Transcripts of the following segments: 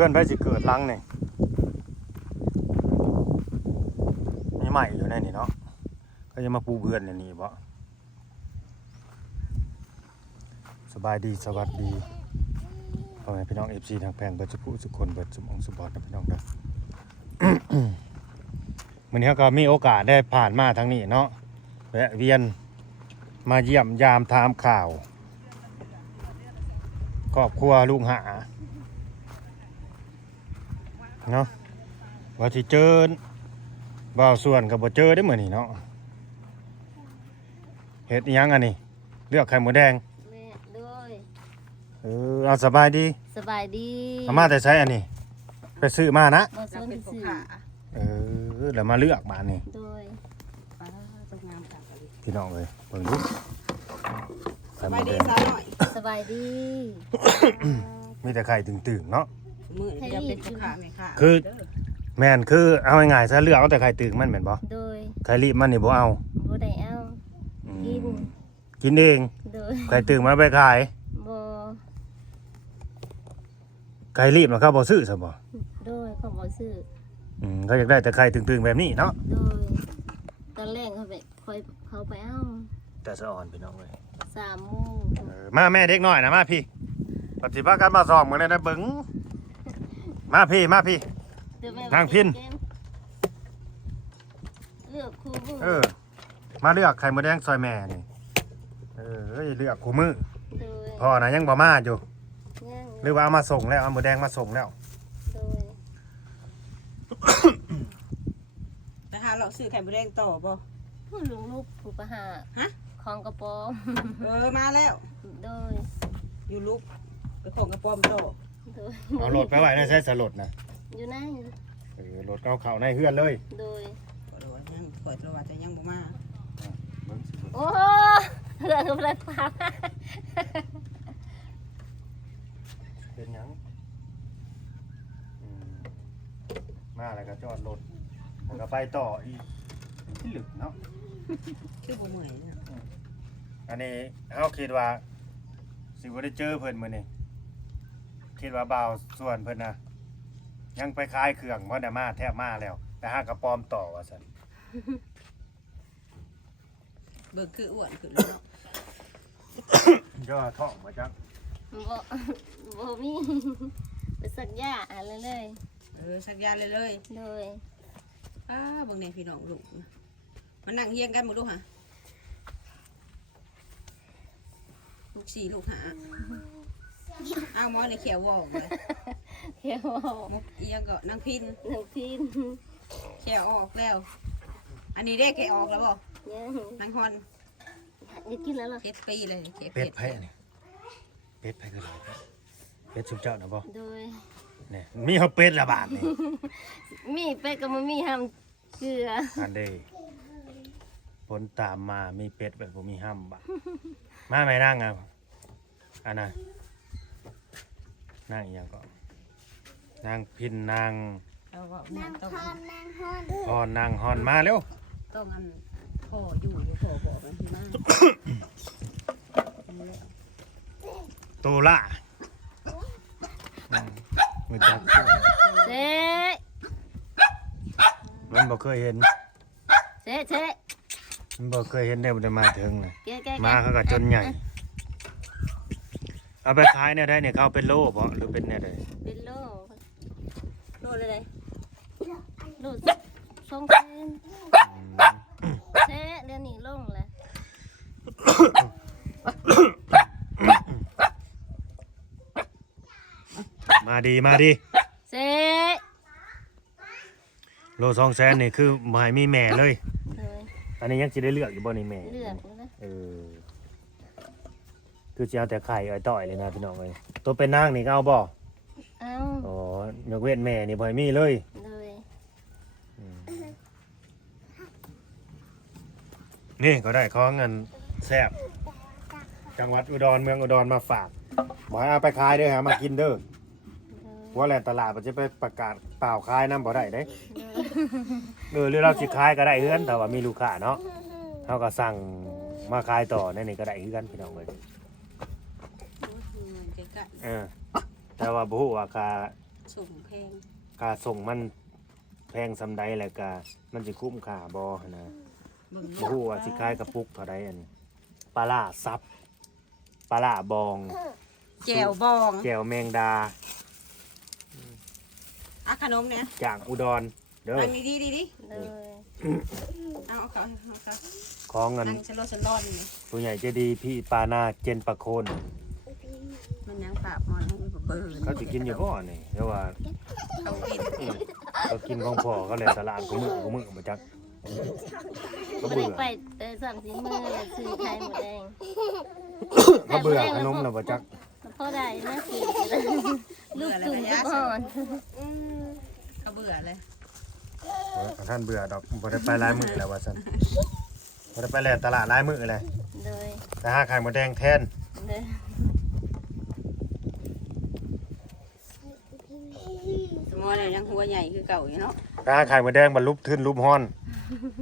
พื่อนไปสิเกิดลังนี่มีใหม่อยู่ในนี่เนาะก็จะมาปูเพื่อนในนี่บ่สบายดีสวัสดีพ่อแม่พี่น้อง FC ทางแพงเบิดสุคนเบิดสุมองสุบอดนะพี่น้องเด้อ วันนี้ก็มีโอกาสได้ผ่านมาทางนี้เนาะแวะเวียนมาเยี่ยมยามถามข่าวครอบครัวลุงหาเนาะว่าที่เจอบ่าวส่วนกับบ่เจอได้เหมือนนี่เนาะเฮ็ดอิหยังอันนี้เลือกไข่หมูแดงแม่ด้วย เอาสบายดี สบายดี เอามาแต่ใช้อันนี้ไปซื้อมานะ มาซื้อที่ซื้อแล้วมาเลือกมานี่ ด้วย พี่น้องเลยเบิ่งดูไข่หมูแดง สบายดี มีแต่ไข่ตึงๆเนาะ มือจะเป็นผู้ขาแม่ค่ะ คือแม่นคือเอาง่ายๆซะเลือกเอาแต่ไข่ตึงมันแม่นบ่ โดย ไข่รีบมันนี่บ่เอา บ่ได้เอา อืม กิน กินเอง โดย ไข่ตึงมันเอาไปขาย บ่ ไข่รีบมันเขาบ่ซื้อซะบ่ โดยเขาบ่ซื้อ เขาอยากได้แต่ไข่ตึงๆแบบนี้เนาะ โดยตอนแรกเขาไปเอา แต่สะอ่อนพี่น้องเว้ย 3 โมง มาแม่เด็กน้อยนะมาพี่ปฏิบัติการมาซ้อมมื้อนี้นะเบิ่งมาพี่เดี๋ยวแม่ นางพิณ เลือกคู่มือ มาเลือกไข่มดแดงซอยแม่นี่เลือกคู่มือ โดย พ่อนะยังบ่มาอยู่ ยัง หรือว่าเอามาส่งแล้วเอาหมูแดงมาส่งแล้ว โดย แต่หาเราซื้อไข่มดแดงต่อบ่ ผู้ลุงลูกผู้ประหา ฮะ ของกระป๋อม มาแล้ว โดย อยู่ลุกไปของกระป๋อมโต โดย เอารถไปไว้ในใช้สลดนะ อยู่ไหน รถเข้าในเฮือนเลย โดย ก็รู้ว่ายังเปิดระว่าจะยังบ่มา โอ้เหือกกำลังพา เป็นหยังมาแล้วก็จอดรถแล้วก็ไปต่ออีกที่ลึกเนาะ คือบ่เมื่อยเนี่ย อันนี้เขาคิดว่าสิบ่ได้เจอเพิ่นมื้อนี้คิดว่าบ่าวส่วนเพิ่นนะยังไปขายเครื่องบ่ได้มาแทบมาแล้วแต่หากระปอมต่อว่าซั่น เบิ่งคืออ้วนขึ้นแล้วเนาะ ย่อท้องมาจัง บ่มีไปสักยาอะไรเลย สักยาเลย โดย เบิ่งนี่พี่น้องลูกมานั่งเฮียงกันบ่ลูกหะลูก4ลูก5อ้าวหมอในเขียววอกเลย เขียวออก มุกเอียงก็นางพิน หนึ่งพิน แขวออกแล้ว อันนี้ได้แขวออกแล้วบ่ ยัง นางฮอน อยากกินแล้วเหรอ 7 ปีเลยแขว เป็ดไผอันนี้เป็ดไผคือหลายเป็ดสุเจ้านะบ่ โดย นี่มีเฮาเป็ดละบาทนี่ มีเป็ดกับมันมีห้ามเกลือ อันเด้ผลตามมามีเป็ดแบบบ่มีห้ำบาทมาแม่นั่งอ่ะอันน่ะนั่งอีหยังก็นางพินนาง เอาว่าต้อง ฮอนนางฮอนมาเร็ว ต้องอันพ่ออยู่พ่อบอกมันที่มา โตละมันจัก เจ๊ มันบ่เคยเห็น เจ๊เจ๊ มันบ่เคยเห็นได้บ่ได้มาถึงน่ะ แก มาเขาก็จนใหญ่เอาไปขายเนี่ยได้เนี่ยเขาเป็นโลบ่หรือเป็นเนี่ยได้ เป็นโล โดนเลย โลสองเซนเจ๊เดี๋ยวนี้ลงเลย มาดี เจ๊ โล200,000นี่คือหมายมีแม่เลย เลย อันนี้ยังสิได้เลือกอยู่บ่นี่แม่ เลือกนะ คือสิเอาแต่ไข่อ้อยต่อยเลยนะพี่น้องเอ้ยตัวเป็นนางนี่ก็เอาบ่ เอา อ๋อยกเว้นแม่นี่บ่ให้มีเลย เลย นี่ก็ได้ของเงินแซ่บจังหวัดอุดรเมืองอุดรมาฝากบ่ให้เอาไปขายเด้อหามากินเด้อว่าแหล่ตลาดมันจะไปประกาศเปล่าขายน้ำบ่ได้เด้หรือเราสิขายก็ได้เฮือนแต่ว่ามีลูกค้าเนาะเฮาก็สั่งมาขายต่อในนี่ก็ได้คือกันพี่น้องเอ้ยแต่ว่าบ่ฮู้ว่าค่า ส่งแพง ค่าส่งมันแพงซำใดแหละก็มันสิคุ้มค่าบ่หั่นนะ เบิ่ง บ่ฮู้ว่าสิขายกระปุกเท่าใดอันนี้ปลาร้าซับปลาร้าบอง แจ่วบอง แจ่วแมงดา อ่ะขนมเนี่ย จากอุดรเด้อ นั่งดีๆดิ เลย เอาเขา ของเงิน นั่งสลอดนี่ ผู้ใหญ่ใจะดีพี่ปานาเจนปะโคน มันยังปราบมันมันเบิ่ง เขาสิกินอยู่บ่นี่แต่ว่า เขากิน เขากินของพ่อเขาเลยตลาดกูมือบ่จักเขา ไม่ เบื่ ได้ อ ไปแต่สั่งสีมือเลยซื้อไข่หมดแดง เขาเบื่อขนมน่ะบ่จัก พอได้นะกินลูกตุ่มก็พอน เขาเบื่อเลย ท่านเบื่อดอกบ่ได้ไปหลายมื้อแล้วว่าซั่นบ่ได้ไปแล่ตลาดหลายมื้อเลย เลย ไปหาไข่หมดแดงแทน เลย สมมติเนี่ยยังหัวใหญ่คือเก่าอยู่เนาะ ไปหาไข่หมดแดงบรรลุทึนลุบฮ้อน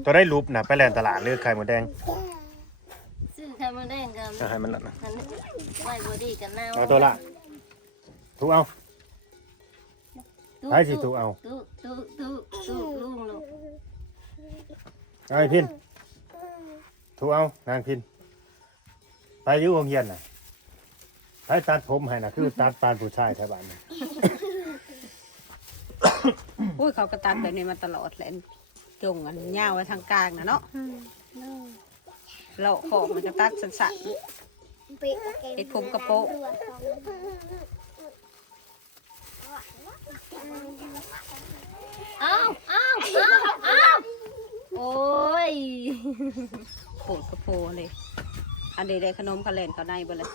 ตัวได้ลุบน่ะไปแล่ตลาดหรือไข่หมดแดง ซื้อไข่หมดแดงกัน เอาให้มันละนะ มันไว้บอดีกันเน่า เอาตัวละถูกเอาไปสิถูกเอา ตู้ลุงลูก เอาไอ้พินถูกเอานางพินไปอยู่โรงเรียนน่ะไปตัดผมให้น่ะคือตัดปานผู้ชายแถวบ้านน่ะ อุ้ยเขากระตันแบบนี้มาตลอดแหละจงอันยาวไว้ทางกลางนะเนาะเราขอบมันจะตัดสั้นๆเห็ดผมกระโปะ อ้าวโอ้ย โผล่กระโปะเลยอันเดได้ขนมขาวแลนเขาในไปเลย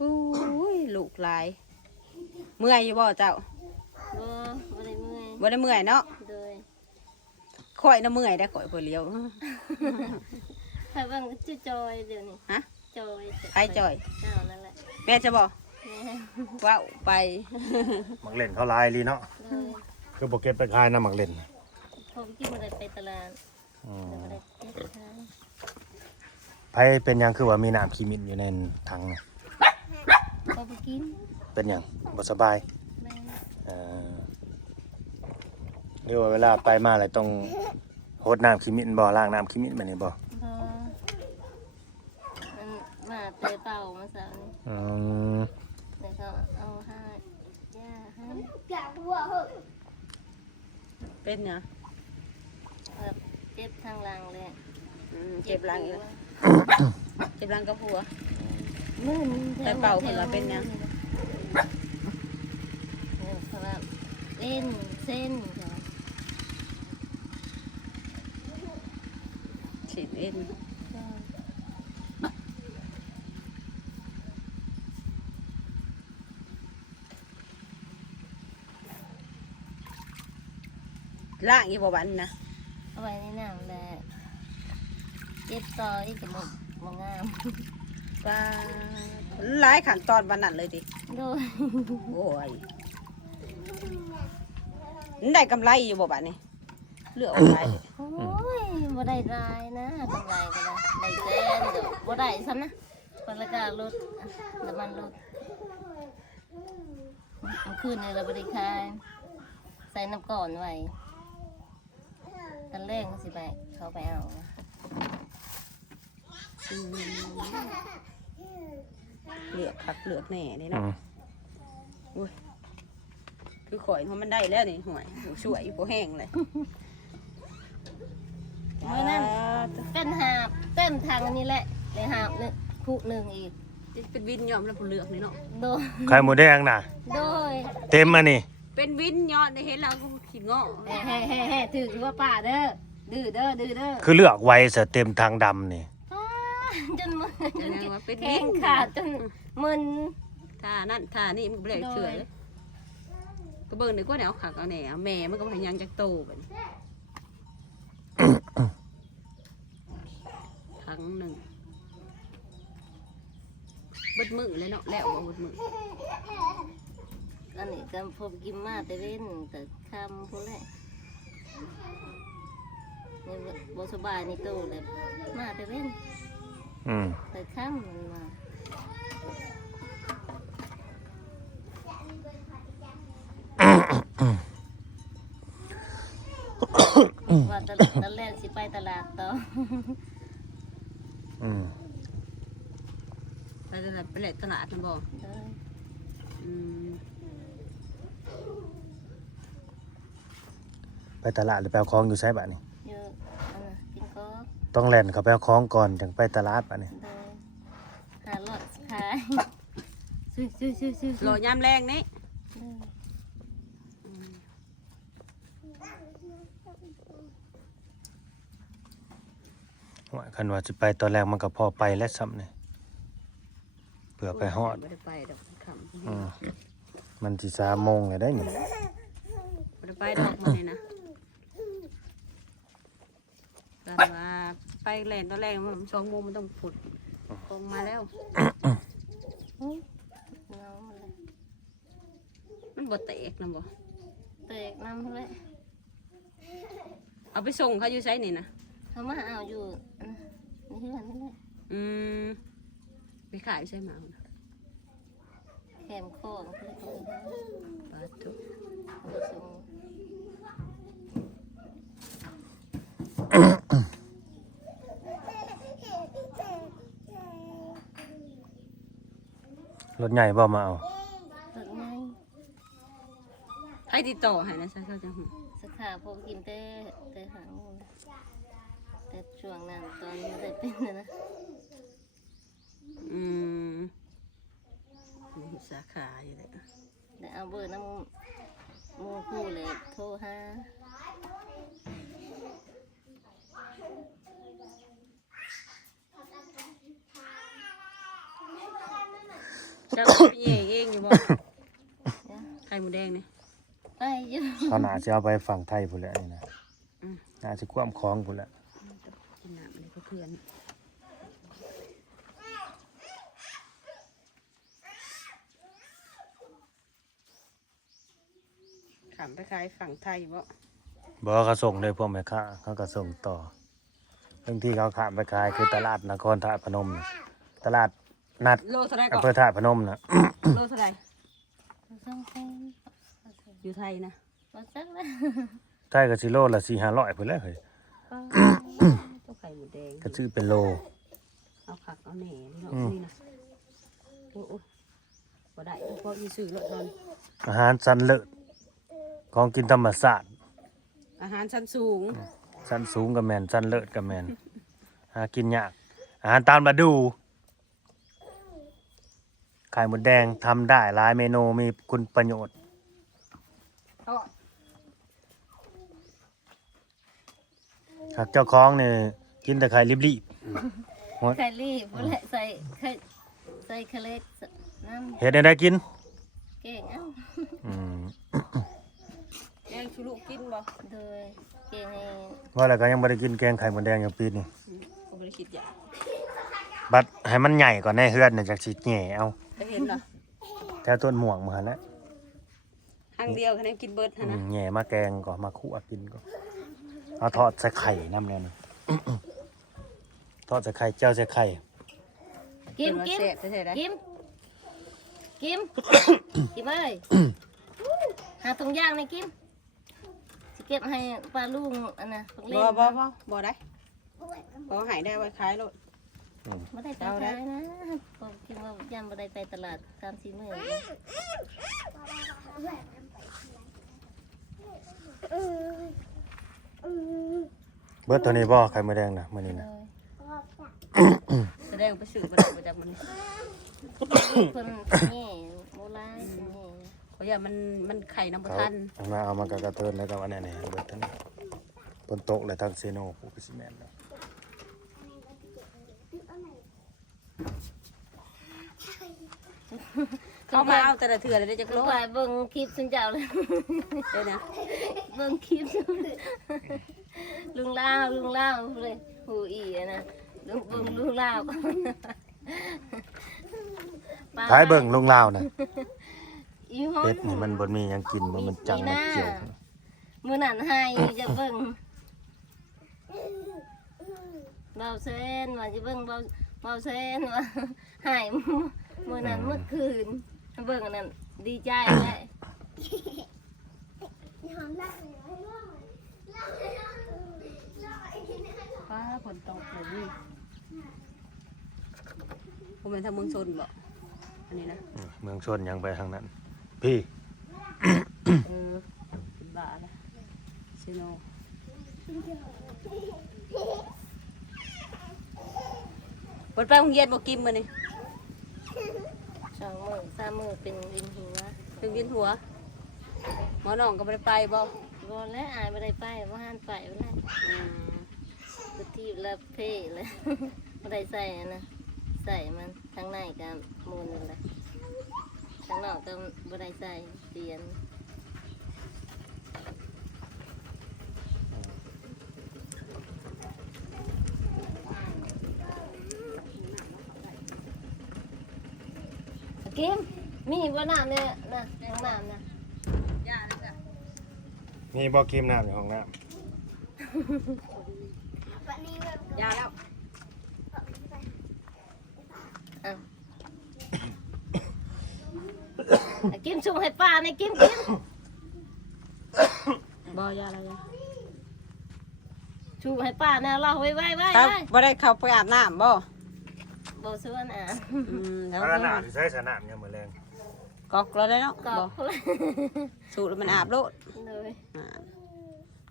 อุ้ยลูกลายเมื่อยอยู่บ่เจ้า บ่ได้เมื่อย บ่ได้เมื่อยเนาะ โดย ข่อยน่ะเมื่อยได้ข่อยบ่เลี้ยว ใครบ้างชื่อจอยเดี๋ยวนี้ ฮะ จอย ใครจอย เจ้านั่นแหละ แม่จะบอก แม่ ว้าวไป มักเล่นเขาลายลีเนาะ เลย คือบ่เก็บไปขายนะมักเล่นน่ะ ผมกินบ่ได้ไปตลาด อืม บ่ได้เก็บขาย ไผเป็นหยังคือว่ามีน้ำขี้มินอยู่ในถังน่ะ พอไปกิน เป็นหยังบ่สบาย แม่ เอ่อเรียกว่าเวลาไปมาอะไรต้องโหดน้ำขี้มินบ่ล้างน้ำขี้มินแบบนี้บ่ บ่มันมาเตะเป่ามาสาวนี่ อืม แต่เขาเอาให้ย่าให้ เป็นเนี่ย แบบเจ็บทางหลังเลย เจ็บหลังอีกแล้วเจ็บหลังกับหัว มื้อนี้ แต่เป่าเพิ่นว่าเป็นหยัง เพราะว่าเล่นเส้นจ้ะ ฉีดเอ็นล่างอีบ่บันนะ เอาไว้ในน้ำแหละเจ็บต่ออีกกับบ่งาม ปลาหลายขั้นตอนบันนั้นเลยดิ โดย โอ้ยได้กำไรอยู่บ่บันนี่เหลือออกไปเลย โอ้ยบ่ได้รายนะกำไรก็ได้ได้แสนเดี๋ยวบ่ได้ซ้ำนะคนละกาลดน้ำมันลดเมื่อคืนนี้เราบ่ได้ขายใส่น้ำก่อนไว้ตอนแรกสิไปเขาไปเอา เหลือกผักเหลือกแหน่นี่ อื เนาะ ม อุ้ยคือข่อยเพราะมันได้แล้วนี่ห่วยช่วยบ่แห้งเลย เมื่อนั้นเป็นหาบเต็มทางอันนี้แหละเลยหาบนึงคู่หนึ่งอีก เป็นวินยอมแล้วผู้เหลือกนี่เนาะ โดย ไข่หมูแดงน่ะ โดย เต็มอันนี้ เป็นวินยอดได้เห็นแล้วก็ขี้งอ แฮ่ถือว่าป่าเด้อดื้อเด้อดื้อเด้อ คือเลือกไว้ซะเต็มทางดำนี่ อ้าจนมือจน ว่าเป็น แข้ วิ ง น ขาดจนมึน ท่านั่นท่านี่มันก็บ่ได้เชื่อเลยก็เบิ่งดีกว่าแนวขักเอาแหน่แม่มันก็พยายามจักโตบัดครั้งหนึ่งเบิดมือเลยเนาะแล้วบ่เบิดมือ อันนี้ก็พบกินมาแต่เว้นแต่คำพวกแหละนี่บ่สบายนี่โตเลยมาแต่เว้น อืม แต่คำมันมา ตอนแรกสิไปตลาดต่อ อืม ไปตลาดไปเล่นตลาดมันบอก เลย อืม ไปตลาดหรือไปเอาของอยู่ไสบัดนี้ เยอะกินก็ ต้องแล่นเข้าไปเอาของก่อนถึงไปตลาดบัดนี้ เลยหาหลอดขายซื้อ รอยามแรงนี่ ว่าคันว่าสิไปตอนแรกมันก็พอไปแล้วซ้ำนี่เผื่อไปฮอด ไม่ได้ไปดอกขำ อืมมันสิ3 โมงแล้วได้นี่ ไม่ได้ไปดอกมาเลยนะกันว่าไปเล่นตอนแรกมัน2 โมงมันต้องฝุดคงมาแล้ว เงาเลย มันบ่แตกนะบ่ เตะน้ำเลย เอาไปส่งเขาอยู่ไสนี่นะ เขามาเอาอยู่นี่นี่แหละ อืมไปขายใช่ไหมเอานะ แคมโค้งเพื่อเขา ปาทุ ไปส่ง รถใหญ่บ่มาเอา รถไง ให้ติดต่อให้นะซะเขาจะหู สาขาผมกินแต่หางแต่ช่วงนั้นตอนนี้ได้เป็นนะ อืมมีสาขาอยู่เลย แต่เอาเบอร์น้ำมูคู่เลยโทรหา เจ้าไปแย่เองอยู่บ่ไข่หมูแดงนี่ ไปอยู่ เขาน่าจะเอาไปฝั่งไทยพุ่นแหละนี่นะ อืม น่าจะความของพุ่นแหละ กินน้ำอะไรก็เพื่อนขำไปขายฝั่งไทยบ่ บ่เขาส่งเลยพวกแม่ค้าเขาก็ส่งต่อบางที่เขาขามไปขายคือตลาดนครธาตุพนมน่ะตลาดนัด โลเท่าไรก่อ อำ น เภอธาตุพนมน่ะ โลเท่าไร ต้องแพง อยู่ไทยนะ ก็จักแล้ว ไทยก็สิโลละ400-500พุ่นแหล้วเฮ้ย ตัวไข่หมูแดง ก็ซื้อเป็นโล เอาขักเอาแหน่นี่เนาะ อืม นี่นะโอ้โอ้บ่ได้เพราะมีสื่อรถตอน อาหารสันเลิศของกินธรรมชาติ อาหารชั้นสูง สันสูงก็แม่นสันเลิศก็แม่นหากินยากอาหารตามฤดูไข่มดแดงทำได้หลายเมนูมีคุณประโยชน์ เอา หากเจ้าของนี่กินแต่ไข่รีบ ไข่รีบแหละใส่ไข่ใส่คาเล็กน้ ๆเฮ็ดให้ได้กิน ำเก่งเอ้า อืม แดงชุลุกินบ่ โดยเก่งให้ ว่าแล้วก็ยังบ่ได้กินแกงไข่มดแดงอย่างปีนี้ ผมบ่ได้คิดอยาก บัดให้มันใหญ่ก่อนในเฮือนน่ะจักสิแหน่เอา ไปเห็นเหรอ แถวต้นม่วงมาหั่นแหล้ว ทางเดียวคะแนนกินเบิดหั่นนะ แหน่มาแกงก่อนมาคั่วกินก่อนเอาทอดใส่ไข่น้ำแน่น ทอดใส่ไข่เจ้าใส่ไข่ กิม เพิ่ กิม ว่าแซ่บแท้ๆได้ กิมกิมกิมเอ้ยหาถุงยางในกิมสิเก็บให้ปลาลุงอันน่ะพวกเล่ บ่ น บ่ได้บ่หายได้ไว้ขายโลด ไม่ได้ไปขายนะผมคิดว่ายันไม่ได้ไปตลาด3-4 มื้อเลย เบิดตัวนี้บ่ไข่มดแดงนะมื้อนี้นะ แสดงไปสื่อบ่ได้บ่จักมัน คนนี่โบราณนี่ เพราะว่ามันไข่น้ำบ่ทัน เอามาเอามากระเทินแล้วก็อันนี้นี่เบิดทั้งบนโต๊ะเลยทั้งเซโนผู้พิสิแมนแล้ว เขามาเอาแต่ละเถื่อเลยได้จัก ลู โล กไปเบิ่งคลิปซึ่งเจ้าเลย เด้อนะ เบิ่งคลิปลุงเล่าเลยหูอีอะนะลุงเล่า ท้ายเบิ่งลุงลาวน่ะ อีฮ้อ เป็ดนี่มันบ่มีหยังกินบ่มันจังมันเจียว มื้อนั้นให้จะเบิ่งเบาเส้นว่าจะเบิ่งเบาเส้นว่าให้มื้อนั้นเมื่อคืนเบิ่งอันนั้นดีใจเลย ป้าฝนตกเลยนี่ผมเป็นทางเมืองชนบ่อันนี้นะ เมืองชนยังไปทางนั้น พี่ เป็นบ้าละซิโนเปิดไปโรงเรียนบ่กิมมื้อนี่ 2 มื้อ 3 มื้อเป็นวินหัว ถึงกินหัวหมอน้องก็บ่ได้ไปบ่ บ่แล้วอายบ่ได้ไปบ่หันไปบ่แล้วคือที่ละเพเลย บ่ได้ใส่อันนะใส่มันทางในก็มูลนั่นแหละทางนอกก็บ่ได้ใส่เปลี่ยนกิมมีบ่น้ำเนี่ยนะทางน้ำนะ มีบ่อกิมน้ำอยู่ห้องน้ ยาแล้ว เอากิมชุ่มให้ป้าในกิมกิม บ่ยาแล้วยา ชุ่มให้ป้าแนวเราไว้ไว้ไว้ ครับ ไว้ บ่ได้เข้าไปอาบน้ำบ่ บ่ส่วนอ่ะ ำ แล้ว แล้วน้ำที่ใช้สนามยังมือแรง กอกแล้วได้เนาะ ก็ บ่สูตรมันอาบโลด เลย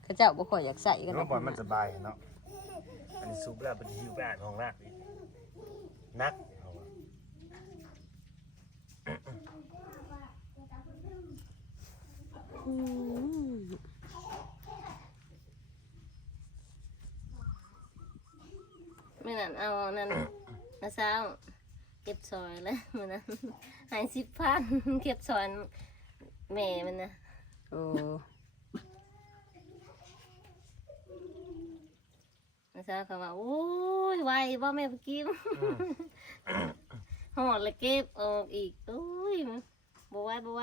เขาเจ้าบ่ค่อยอยากใส่กัน รู้บ่มันสบายเนาะอันนี้ซุปแล้วเป็นหิวไปอ่านห้องน้ำอีกนักเอาวะ ไม่นั่นเอานั่นนะสาวเก็บซอยแล้วมื้อนั้นให้ 10,000 เก็บซอยแม่มันนะ โอ้ นะสาวเขาว่าโอ้ยไวบ่แม่กิมหอดแล้วเก็บออกอีกโอ้ยบ่ไหวบ่ไหว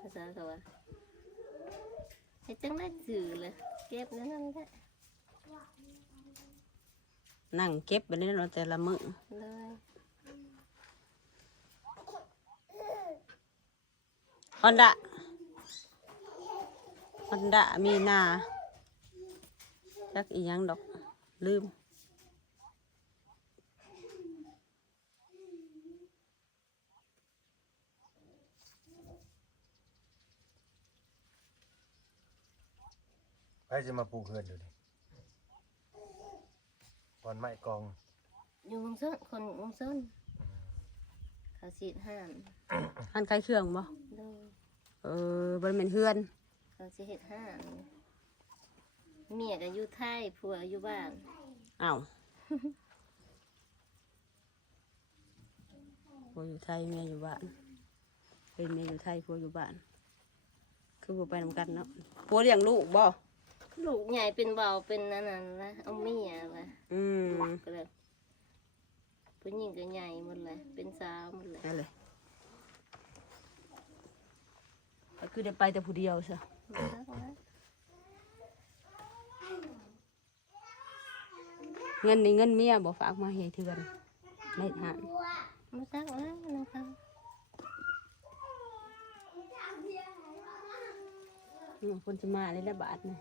ภาษาเขาว่าเฮ็ดจังได๋จื้อเลยเก็บนั่นนั่นแหละ นั่งเก็บบัดนี้เนาะแต่ละมื้อ เลย ฮอนดามีนาจักอีหยังดอกลืม ใครจะมาปลูกเฮือนอยู่ดิก่อนไม้กอง อยู่วงซ่นคนวงซ่นเขาฉีดห้าม หันขายเครื่องบ่ เลย บ่ได้แม่นเฮือน เขาสิเฮ็ดห้ามเมียก็อยู่ไทยผัวอยู่บ้าน อ้าวผัวอยู่ไทยเมียอยู่บ้านเป็นเมียอยู่ไทยผัวอยู่บ้าน คือบ่ไปนำกันเนาะผัวเลี้ยงลูกบ่ ลูกใหญ่เป็นเบาเป็นนั่นน่ะนะเอาเมียละ ก็เลยผู้หญิงก็ใหญ่หมดเลยเป็นสาวหมดเลย นั่นเลยก็คือได้ไปแต่ผู้เดียวซะเงินนี่เงินเมียบ่ฝากมาให้เทือนไม่ทาน มาซักแล้วนะครับ คนจะมาเลยละบาทนะ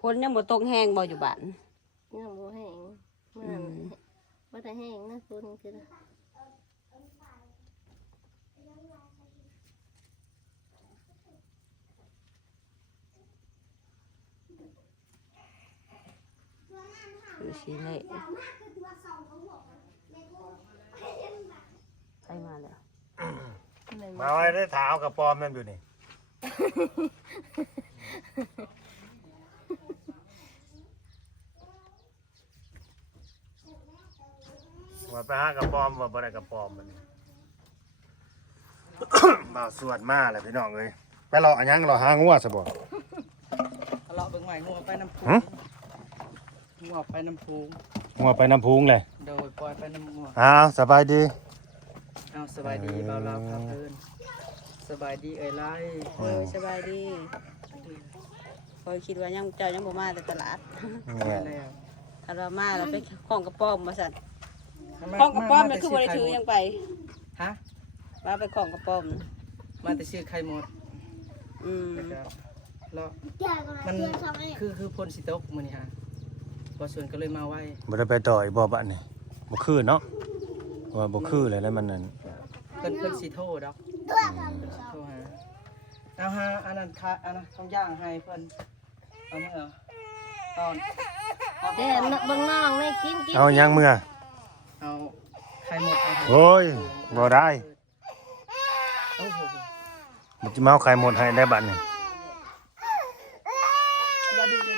พลยังบ่ตกแห้งบ่อยู่บ้าน ยังบ่แห้งเมื่อนั้นว่าแต่แห้งนะคุณคือ คือสิเละไปมาแล้ว มาไว้ได้ถาเอากระปอมนั่นอยู่นี่ ว่าไปหากระปอมว่าบ่ได้กระปอมมัน บ่าวสวดมาเลยพี่น้องเอ้ยไปรออันยังรอหางัวซะบ่ เราเบิ่งใหม่งัวไปน้ำพุงงัวไปน้ำพุง งัวไปน้ำพุงเลย โดยปล่อยไปน้ำงัว อ้าวสบายดี เอาสบายดีเบาเราครับเพิ่นสบายดีเอ้ยไล่ สบายดีคอยคิดว่ายังเจ้ายังบ่มาแต่ตลาด เนี่ย แล้ว ถ้าเรามาเราไปของกระป๋อมมาสั่นของกระป๋อมนั่นคือบ่ได้ถือยังไป ฮะ ว่าไปของกระป๋อม มาแต่ชื่อไข่หมด อ อืม แล้วก็เลาะมันคือพลสิตกมื้อนี้ฮะบ่ส่วนก็เลยมาไว้ บ่ได้ไปต่ออีกบ่บัดนี่บ่คือเนาะว่าบ่คือเลยแล้วมันนั่น เพิ่นสิโทรดอกโทรหาเอาหาอันนั้นต้องย่างให้เพิ่นเอามื้อตอนเอา เด้เบิ่งน้องนี่กิน เอายังเมื่อ เอาไข่หมดเอาให้ โอ้ยบ่ได้ โอ้โห บ่สิมาเอาไข่หมดให้ได้บัดนี่ อย่าดื้อเดี๋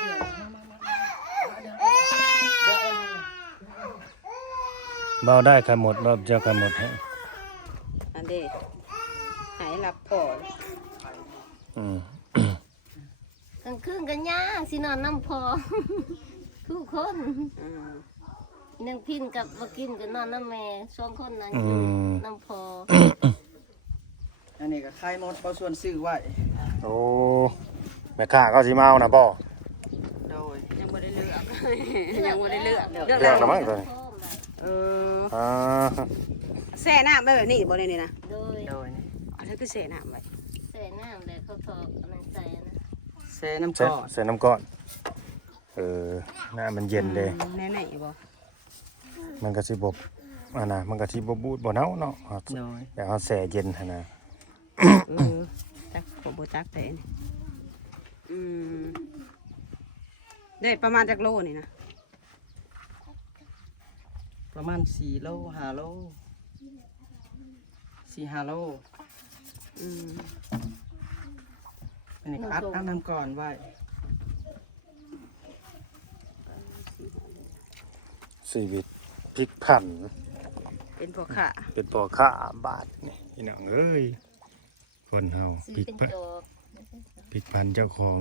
ยวบ่เอาได้ไข่หมดบ่เจ้าไข่หมดให้ อันเด้หายหลับพอ อืม กลางคืนกันย่างสินอนน้ำพอทุกคน อืม นางพินกับบ่กินก็นอนน้ำแม่สองคนนั้นน้ำพอ อันนี้ก็ไข่หมดบ่ส่วนซื้อไว้ โอ้แม่ค้าเขาสิมาเอาน่ะบ่ โดย ยังบ่ได้เลือก ยังบ่ได้เลือก เลือกแล้วมั้งตัวนี้ เออ อ่า แช่น้ำไว้แบบนี้บ่ได้นี่นะ โดย โดยนี่ อันนี้คือแช่น้ำไว้ ใส่น้ำแล้วเขาทอกอันนั้นใส่นะ เซน้ำ ใส่ ก้อน ใส่น้ำก้อนน้ำมันเย็นเด้ แน่ๆบ่ มันก็สิบ่มันก็สิบ่บูดบ่เน่าเนาะครับ โดย แต่เฮาแช่เย็นหั่นน่ะ เออจักผมบ่จักแต่นี่อืมได้ประมาณจักโลนี่นะ ประมาณ4โล5โล4-5โล อืม อันนี้ก็อัดน้ำก่อนไว้ ชีวิตพลิกผัน เป็นพวกข้า เป็นพ่อค้าบาทนี่พี่น้องเอ้ยคนเฮา ซื้อเป็นจอก พลิกผันเจ้าของ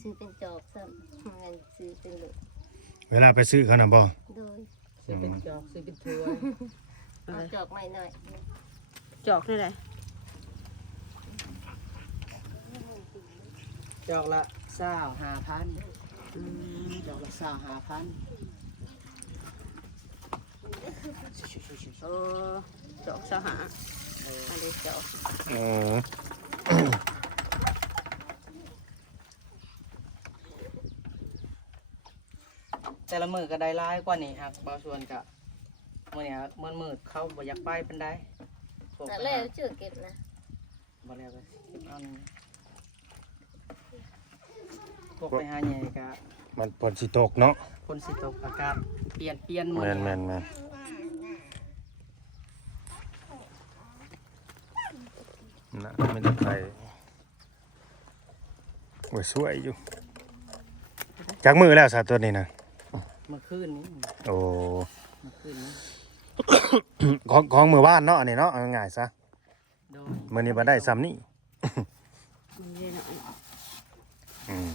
ซื้อเป็นจอกซ้ำเงินซื้อเป็นลูก เวลาไปซื้อเขาน่ะบ่ โดย ซื้อเป็นจอกซื้อเป็นถ้วย เอาจอกใหม่หน่อย จอกนี่แหละ จอกละ25,000 อืม จอกละ25,000 เออจอกสหาอันนี้จอก อือ แต่ละมื้อก็ได้หลายกว่านี้ครับบางส่วนก็มื้อนี้ครับมื้อเขาบ่อยากไปปานใดพวก แต่แล้วชื่อเก็บนะ บ่แล้วก็เอานี่พวกไปหาใหญ่ก็ มันฝนสิตกเนาะ คนสิตกอากาศเปลี่ยนมื้อ แม่น นี้ แม่นแม่นน่ะไม่ต้องใครโอ้ยสวยอยู่จากมือแล้วสาตัวนี้นะ เมื่อคืนนี้ โอ้ เมื่อคืนนี้ ของมือบ้านเนาะอันนี้เนาะเอาง่ายๆซะ โดย มื้อนี้บ่ได้ซ้ำนี่ มันเย็นหน่อย อืม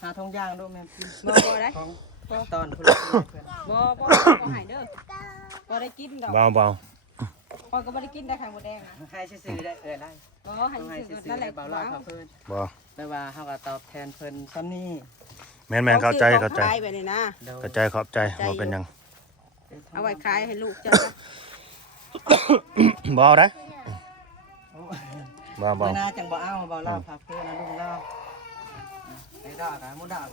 หาทองย่างด้วยแม่พี่ บ่ได้ ของตอนพุ่นเพื่อน บ่หายเด้อบ่ได้กินดอก เบา พอยก็บ่ได้กินได้ไข่มดแดงนะ ให้ซื้อได้ได้ บ่ให้ ต้องให้ ซื้ ซื้ อ อ นั่นแห ได้ ละ เบาล่าเขาเพิ่น ๆบ่ แต่ว่าเฮาก็ตอบแทนเพิ่นซ้ำนี่ แม่นๆเข้าใจ ขายไปนี่นะ โดย เข้าใจขอบใจบ่เป็นหยัง เอาไว้ขายให้ลูกจ้ะ บ่เอาได้ โอ้ บ่บ่ เมื่อหน้าจังบ่เอาเบาล่าพาเพิ่นนะลุงเล่าไอ้ดอกอะมุดอก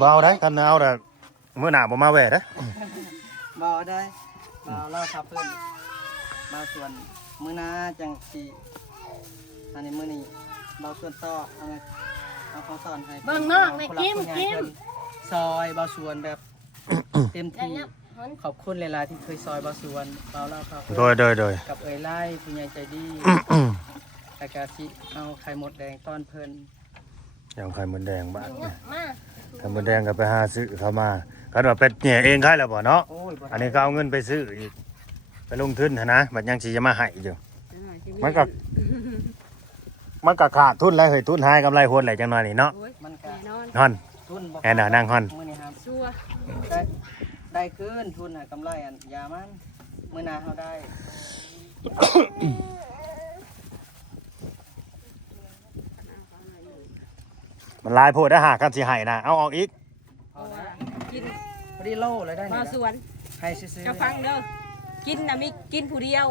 บ่เอาได้กันเอาแต่มื้อหน้าบ่มาแวะเด้อ บ่ได้เบาล่าพาเพิ่นมาส่วนมื้อหน้าจังสิอันนี้มื้อนี้เบาส่วนต่อเอาของสอนให้ เบิ่งน้องไม่กินกิน ซอยเบาส่วนแบบเต็ม แล้ว ที่ เนี่ยมัน ขอบคุณหลายๆที่เคยซอยบาสวนเบาแล้วครับ โดย กับเอ๋ยไล่ผู้ใหญ่ใจดีแต่กาสิเอาไข่มดแดงต้อนเพลิน อย่างไข่มดแดงบ้าน เนี่ยมา ไข่มดแดงก็ไปหาซื้อเข้ามาคันว่าเป็ดแหน่เองขายแล้วบ่เนาะ โอ้ยบ่ อันนี้ก็เอาเงินไปซื้ออีกไปลงทุนหั่นนะบัดยังสิจะมาให้อยู่มันก็ขาดทุนแล้วเฮ้ยทุนหายกำไรโหดแหละจังหน่อยนี่เนาะ มันก็ แน่นอน ฮอน ทุนบ่ แน่นอนนั่งฮอน มื้อนี้ครับ ชัว ได้คืนทุนน่ะกำไรอันยามันมื้อหน้าเฮาได้ มันหลายโพดได้หากันสิให้นะเอาออกอีก พอได้ กิน พอดีโลเลยได้ มา นี่ สวน ให้ซื้อ จะฟังเด้อกินน่ะมีกินผู้เดียว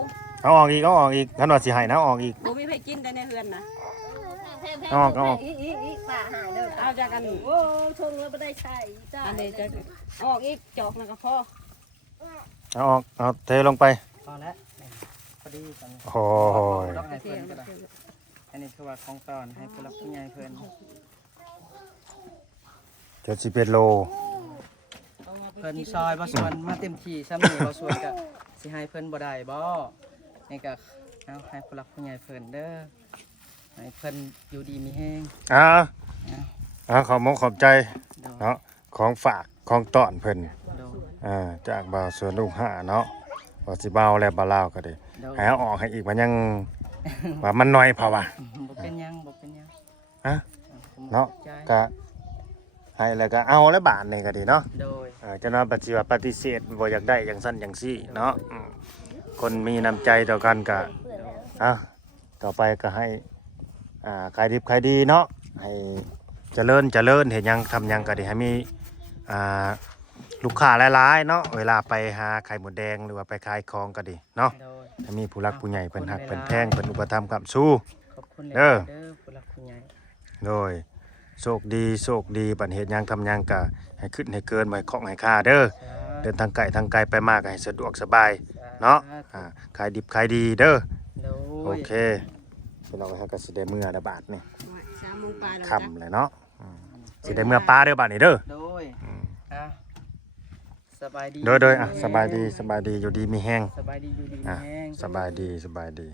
เอาออกอีกคันว่าสิให้นะเอาออกอีก บ่มีไผกินแต่ในเฮือนนะ เอาออก อีป่าหาเด้อ เอาจากกัน โอ้ชงแล้วไม่ได้ใช้จ้า อันนี้จะออกอีกจอกนะก็พอ เอาออกเอาเทลงไป พอแล้วพอดีตอนนี้ โอ้ย ต้องให้เพิ่นก็ได้อันนี้คือว่าของตอนให้ผู้รักผู้ใหญ่เพิ่น 71โล เพิ่นซอยบ่ส่วนมาเต็มที่ซ้ำนี่บ่ส่วนก็สิให้เพิ่นบ่ได้บ่นี่ก็เอาให้ผู้รักผู้ใหญ่เพิ่นเด้อให้เพิ่นอยู่ดีมีแฮง ขอบมกขอบใจ โดย เนาะของฝากของต้อนเพิ่น โดย จากบ่าวสวนลูกห้าเนาะว่าสิเบาแล้วบ่ลาวก็ได้ โดย ให้เอาออกให้อีกมันยัง ว่ามันน้อยเพราะว่า บ่เป็นหยังบ่เป็นหยัง ฮะ ผม เนาะ ใจ ก็ให้แล้วก็เอาแล้วบาทนี่ก็ดีเนาะ โดย จะว่าปัจจุบันปฏิเสธบ่อยากได้อย่างสั้นอย่างซี่เนาะคนมีน้ำใจต่อกันก็ต่อไปก็ให้ขายดิบขายดีเนาะให้เจริญเห็นยังทำยังก็ดีให้มีลูกค้าหลายๆเนาะเวลาไปหาไข่หมดแดงหรือว่าไปขายของก็ดีเนาะ โดย ให้มีผู้รักผู้ใหญ่เป็นหักเป็นแพงเป็นอุปถัมภ์กับสู้ ขอบคุณ เด้อ เด้อผู้รักผู้ใหญ่ โดยโชคดีปันเหตุยังทำยังก็ให้ขึ้นให้เกินไว้ของให้ค่าเด้อเดินทางไกลไปมากให้สะดวกสบายเนาะขายดิบขายดีเด้อ โด โอย เคพี่น้องเขาก็สิได้เมื่อระบาดนี่ 3 โมงปลายแล้ว ค่ำเลยเนาะสิได้เมื่อป้าเด้อบาดนี่เด้อ โดยอ่ะสบายดี โดยสบายดีอยู่ดีมีแห้ง สบายดีอยู่ดีมีแฮง สบายดี